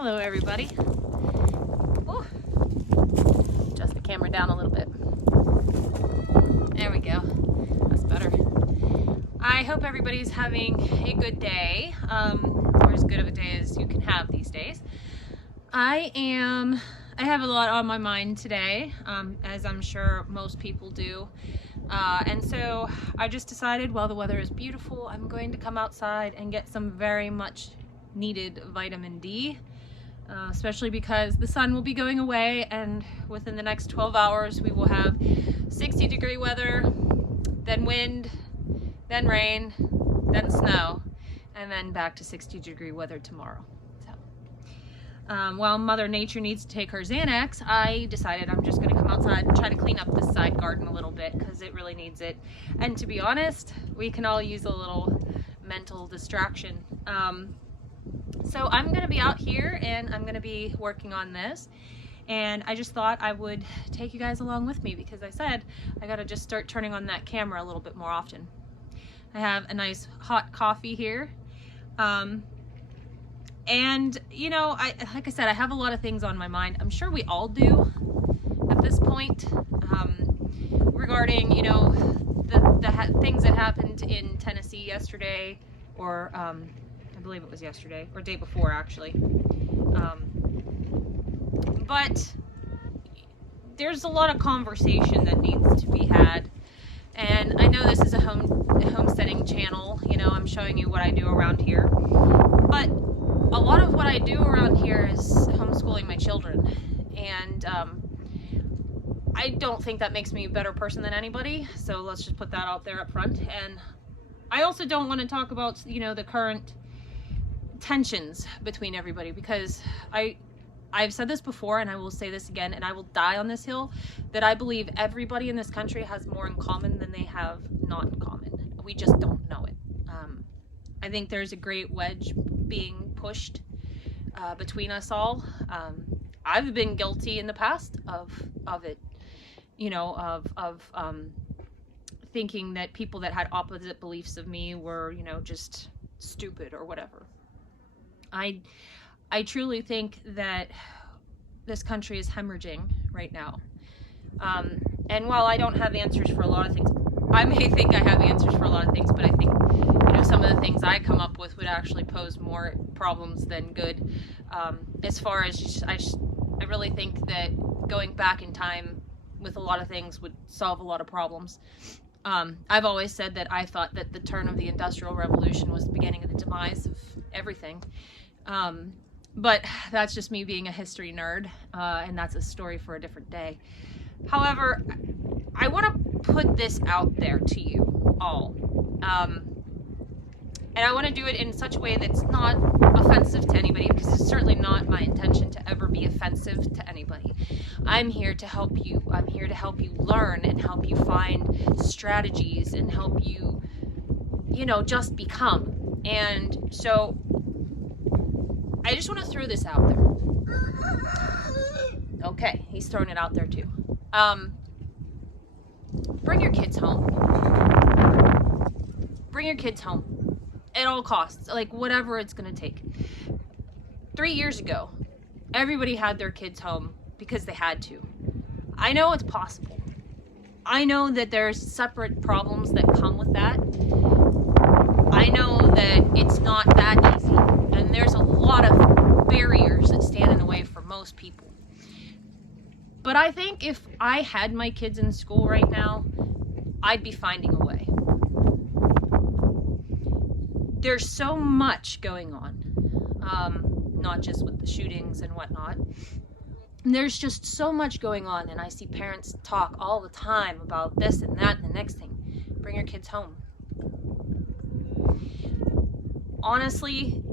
Hello everybody. Ooh. Adjust the camera down a little bit. There we go. That's better. I hope everybody's having a good day, or as good of a day as you can have these days. I have a lot on my mind today, as I'm sure most people do. And so I just decided while the weather is beautiful, I'm going to come outside and get some very much needed vitamin D. Especially because the sun will be going away, and within the next 12 hours we will have 60-degree weather, then wind, then rain, then snow, and then back to 60-degree weather tomorrow. So, while Mother Nature needs to take her Xanax, I decided I'm just going to come outside and try to clean up this side garden a little bit because it really needs it. And to be honest, we can all use a little mental distraction. So I'm going to be out here and I'm going to be working on this, and I just thought I would take you guys along with me because I said I got to just start turning on that camera a little bit more often. I have a nice hot coffee here, and you know, like I said, I have a lot of things on my mind. I'm sure we all do at this point, regarding, you know, the things that happened in Tennessee yesterday, or I believe it was yesterday, or day before actually. But there's a lot of conversation that needs to be had. And I know this is a homesteading channel, you know, I'm showing you what I do around here. But a lot of what I do around here is homeschooling my children. And I don't think that makes me a better person than anybody. So let's just put that out there up front. And I also don't want to talk about, you know, the current tensions between everybody, because I've said this before and I will say this again, and I will die on this hill, that I believe everybody in this country has more in common than they have not in common. We just don't know it. I think there's a great wedge being pushed between us all. I've been guilty in the past of it, you know, of thinking that people that had opposite beliefs of me were, you know, just stupid or whatever. I truly think that this country is hemorrhaging right now. And while I don't have answers for a lot of things, I may think I have answers for a lot of things, but I think, you know, some of the things I come up with would actually pose more problems than good. As far as I really think that going back in time with a lot of things would solve a lot of problems. I've always said that I thought that the turn of the Industrial Revolution was the beginning of the demise of everything. But that's just me being a history nerd, and that's a story for a different day. However, I want to put this out there to you all. And I want to do it in such a way that's not offensive to anybody, because it's certainly not my intention to ever be offensive to anybody. I'm here to help you. I'm here to help you learn and help you find strategies and help you, you know, just become. And so I just want to throw this out there. Okay, he's throwing it out there too. Bring your kids home. Bring your kids home. At all costs, like whatever it's going to take. 3 years ago, everybody had their kids home because they had to. I know it's possible. I know that there's separate problems that come with that. I know that it's not that easy, and there's a lot of barriers that stand in the way for most people. But I think if I had my kids in school right now, I'd be finding a way. There's so much going on, not just with the shootings and whatnot. There's just so much going on, and I see parents talk all the time about this and that and the next thing. Bring your kids home. Honestly,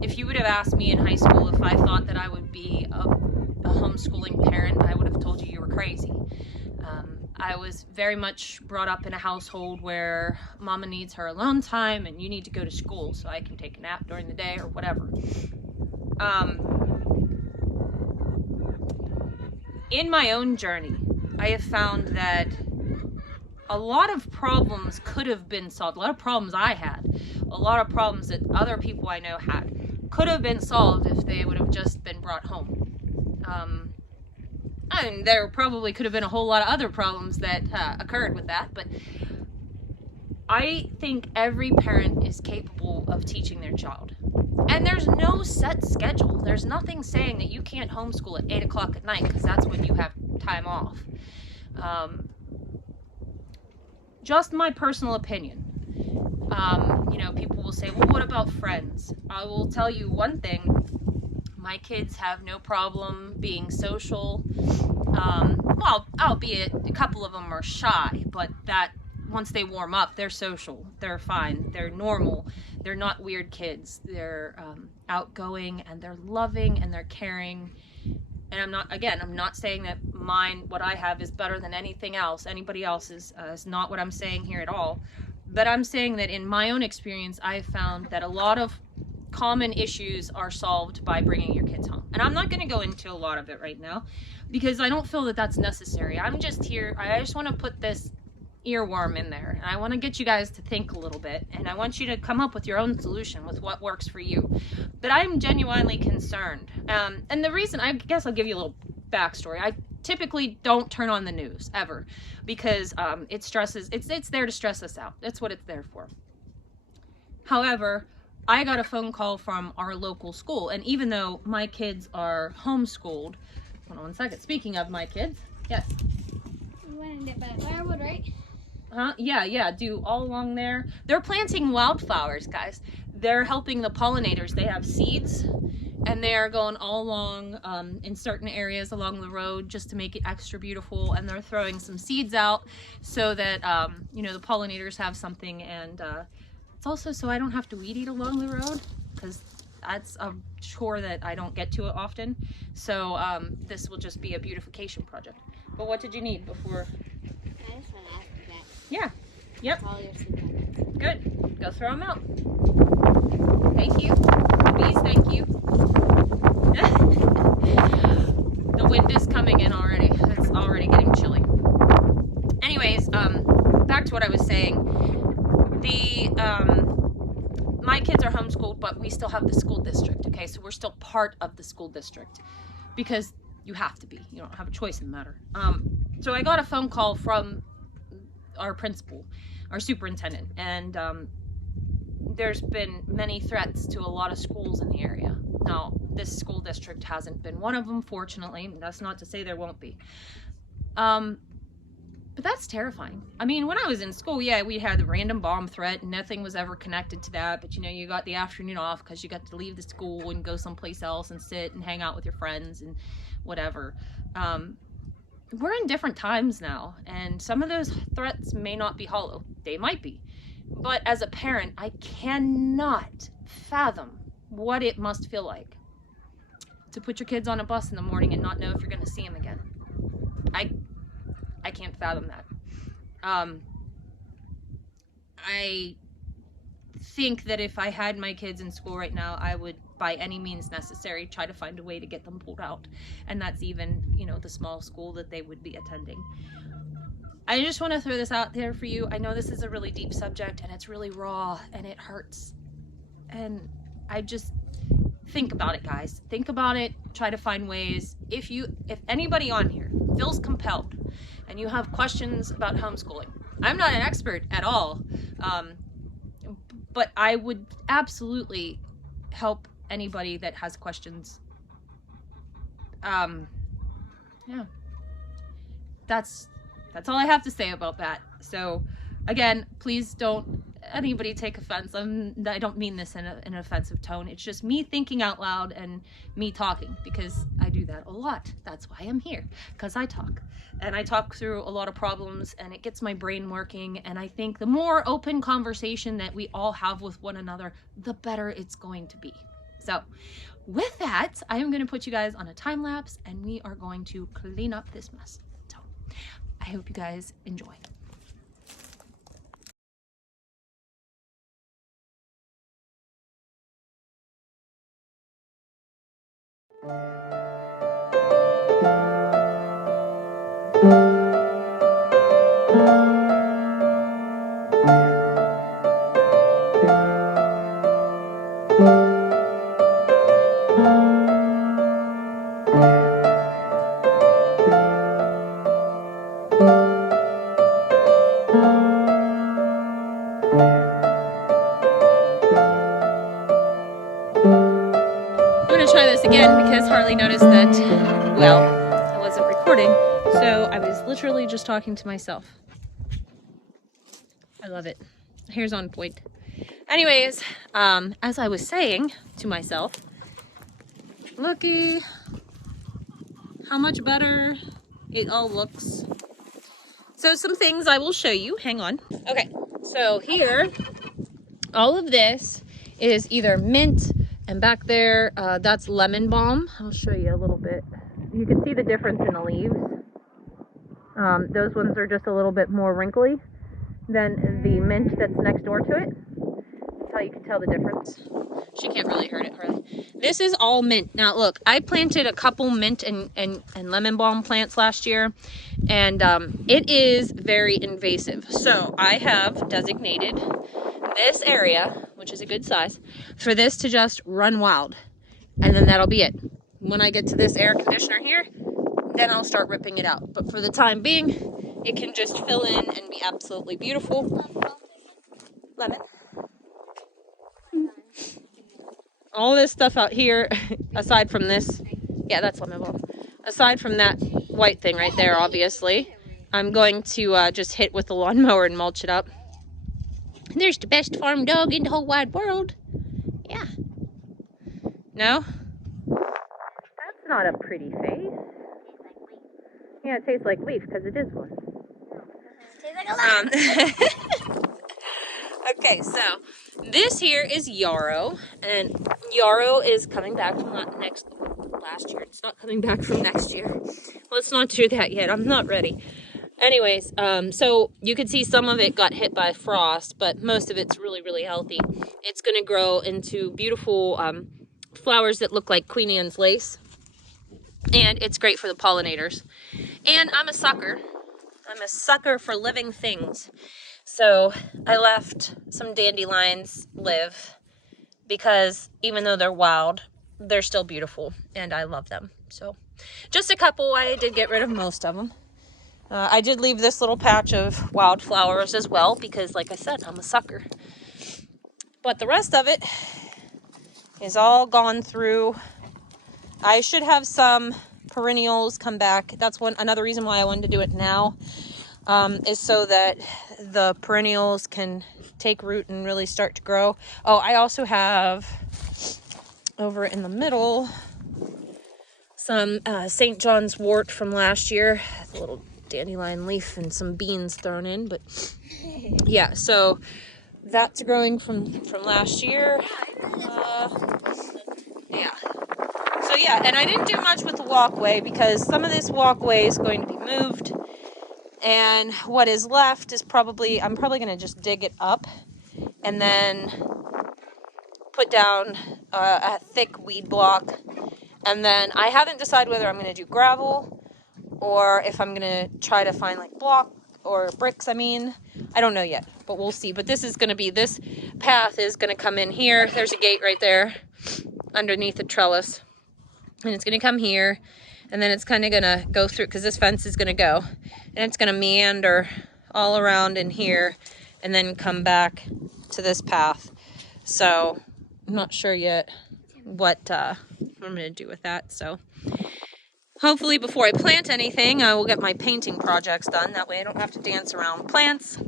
if you would have asked me in high school if I thought that I would be a homeschooling parent, I would have told you were crazy. I was very much brought up in a household where mama needs her alone time and you need to go to school so I can take a nap during the day or whatever. In my own journey, I have found that a lot of problems could have been solved. A lot of problems I had, a lot of problems that other people I know had, could have been solved if they would have just been brought home. And there probably could have been a whole lot of other problems that occurred with that, but I think every parent is capable of teaching their child. And there's no set schedule. There's nothing saying that you can't homeschool at 8 o'clock at night because that's when you have time off. Just my personal opinion. People will say, well, what about friends? I will tell you one thing. My kids have no problem being social. Well, albeit a couple of them are shy, but that once they warm up, they're social. They're fine. They're normal. They're not weird kids. They're outgoing, and they're loving, and they're caring. And I'm not saying that what I have is better than anything else. Anybody else's is not what I'm saying here at all. But I'm saying that in my own experience, I've found that a lot of common issues are solved by bringing your kids home. And I'm not going to go into a lot of it right now because I don't feel that that's necessary. I'm just here. I just want to put this earworm in there. And I want to get you guys to think a little bit. And I want you to come up with your own solution with what works for you. But I'm genuinely concerned. And the reason, I guess I'll give you a little backstory. I typically don't turn on the news ever because it's there to stress us out. That's what it's there for. However, I got a phone call from our local school, and even though my kids are homeschooled, hold on one second, speaking of my kids, yes. You went in by firewood, right? Yeah, do all along there. They're planting wildflowers, guys. They're helping the pollinators. They have seeds, and they are going all along in certain areas along the road just to make it extra beautiful, and they're throwing some seeds out so that, the pollinators have something, and it's also so I don't have to weed eat along the road, because that's a chore that I don't get to it often. So this will just be a beautification project. But what did you need before? I just want to ask you that. Yeah. Yep. All your sleep habits. Good. Go throw them out. Thank you. Please, thank you. The wind is coming in already. It's already getting chilly. Anyways, back to what I was saying. My kids are homeschooled, but we still have the school district, okay? So we're still part of the school district because you have to be. You don't have a choice in the matter. So I got a phone call from our principal, our superintendent, and there's been many threats to a lot of schools in the area. Now, this school district hasn't been one of them, fortunately. That's not to say there won't be. But that's terrifying. I mean, when I was in school, yeah, we had the random bomb threat and nothing was ever connected to that. But, you got the afternoon off because you got to leave the school and go someplace else and sit and hang out with your friends and whatever. We're in different times now, and some of those threats may not be hollow. They might be. But as a parent, I cannot fathom what it must feel like to put your kids on a bus in the morning and not know if you're going to see them again. I can't fathom that. I think that if I had my kids in school right now, I would, by any means necessary, try to find a way to get them pulled out. And that's even, the small school that they would be attending. I just want to throw this out there for you. I know this is a really deep subject, and it's really raw, and it hurts. And I just think about it, guys. Think about it. Try to find ways. If anybody on here feels compelled and you have questions about homeschooling, I'm not an expert at all, but I would absolutely help anybody that has questions. Yeah, that's all I have to say about that. So again, please don't anybody take offense. I don't mean this in an offensive tone. It's just me thinking out loud and me talking, because I do that a lot. That's why I'm here, because I talk. And I talk through a lot of problems, and it gets my brain working. And I think the more open conversation that we all have with one another, the better it's going to be. So with that, I am going to put you guys on a time lapse, and we are going to clean up this mess. So I hope you guys enjoy. I'm gonna try this again because Harley noticed that, well, I wasn't recording, so I was literally just talking to myself. I love it. Hair's on point. Anyways, as I was saying to myself, looky how much better it all looks. So some things I will show you. Hang on. Okay, so here, all of this is either mint, and back there, that's lemon balm. I'll show you a little bit. You can see the difference in the leaves. Those ones are just a little bit more wrinkly than the mint that's next door to it. That's how you can tell the difference. She can't really hurt it, Harley. This is all mint. Now look, I planted a couple mint and lemon balm plants last year, and it is very invasive. So I have designated this area, which is a good size, for this to just run wild, and then that'll be it. When I get to this air conditioner here, then I'll start ripping it out. But for the time being, it can just fill in and be absolutely beautiful. Lemon. All this stuff out here, aside from this, yeah, that's lemon balm. Aside from that white thing right there, obviously, I'm going to just hit with the lawnmower and mulch it up. And there's the best farm dog in the whole wide world. Yeah. No? That's not a pretty face. Yeah, it tastes like leaf because it is one. Tastes like a lemon. Okay, so this here is yarrow, and yarrow is coming back from last year. It's not coming back from next year. Let's not do that yet. I'm not ready. Anyways, so you can see some of it got hit by frost, but most of it's really, really healthy. It's going to grow into beautiful flowers that look like Queen Anne's lace, and it's great for the pollinators. And I'm a sucker. I'm a sucker for living things. So I left some dandelions live because even though they're wild, they're still beautiful and I love them. So just a couple. I did get rid of most of them. I did leave this little patch of wildflowers as well because, like I said, I'm a sucker. But the rest of it is all gone through. I should have some perennials come back. That's another reason why I wanted to do it now. Is so that the perennials can take root and really start to grow. Oh, I also have over in the middle some St. John's wort from last year. A little dandelion leaf and some beans thrown in, but yeah, so that's growing from last year. Yeah. So yeah, and I didn't do much with the walkway because some of this walkway is going to be moved. And what is left is I'm probably going to just dig it up and then put down a thick weed block. And then I haven't decided whether I'm going to do gravel or if I'm going to try to find like block or bricks. I don't know yet, but we'll see. But this path is going to come in here. There's a gate right there underneath the trellis. And it's going to come here. And then it's kind of going to go through, because this fence is going to go. And it's going to meander all around in here and then come back to this path. So I'm not sure yet what I'm going to do with that. So hopefully before I plant anything, I will get my painting projects done. That way I don't have to dance around plants.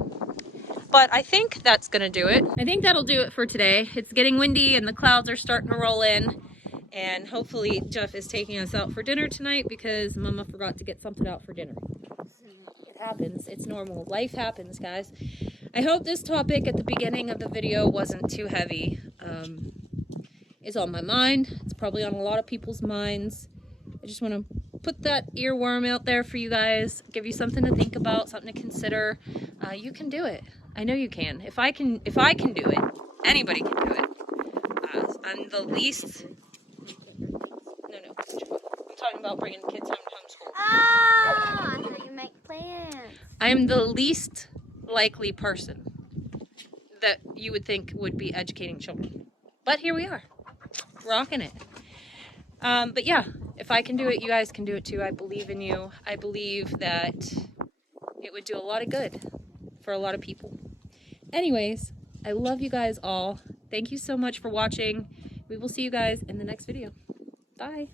But I think that's going to do it. I think that'll do it for today. It's getting windy and the clouds are starting to roll in. And hopefully Jeff is taking us out for dinner tonight because Mama forgot to get something out for dinner. It happens. It's normal. Life happens, guys. I hope this topic at the beginning of the video wasn't too heavy. It's on my mind. It's probably on a lot of people's minds. I just want to put that earworm out there for you guys, give you something to think about, something to consider. You can do it. I know you can. If I can do it, anybody can do it. I'm the least... No. I'm talking about bringing kids home to homeschool. Oh, I thought you make plans. I am the least likely person that you would think would be educating children. But here we are, rocking it. But yeah, if I can do it, you guys can do it too. I believe in you. I believe that it would do a lot of good for a lot of people. Anyways, I love you guys all. Thank you so much for watching. We will see you guys in the next video. Bye.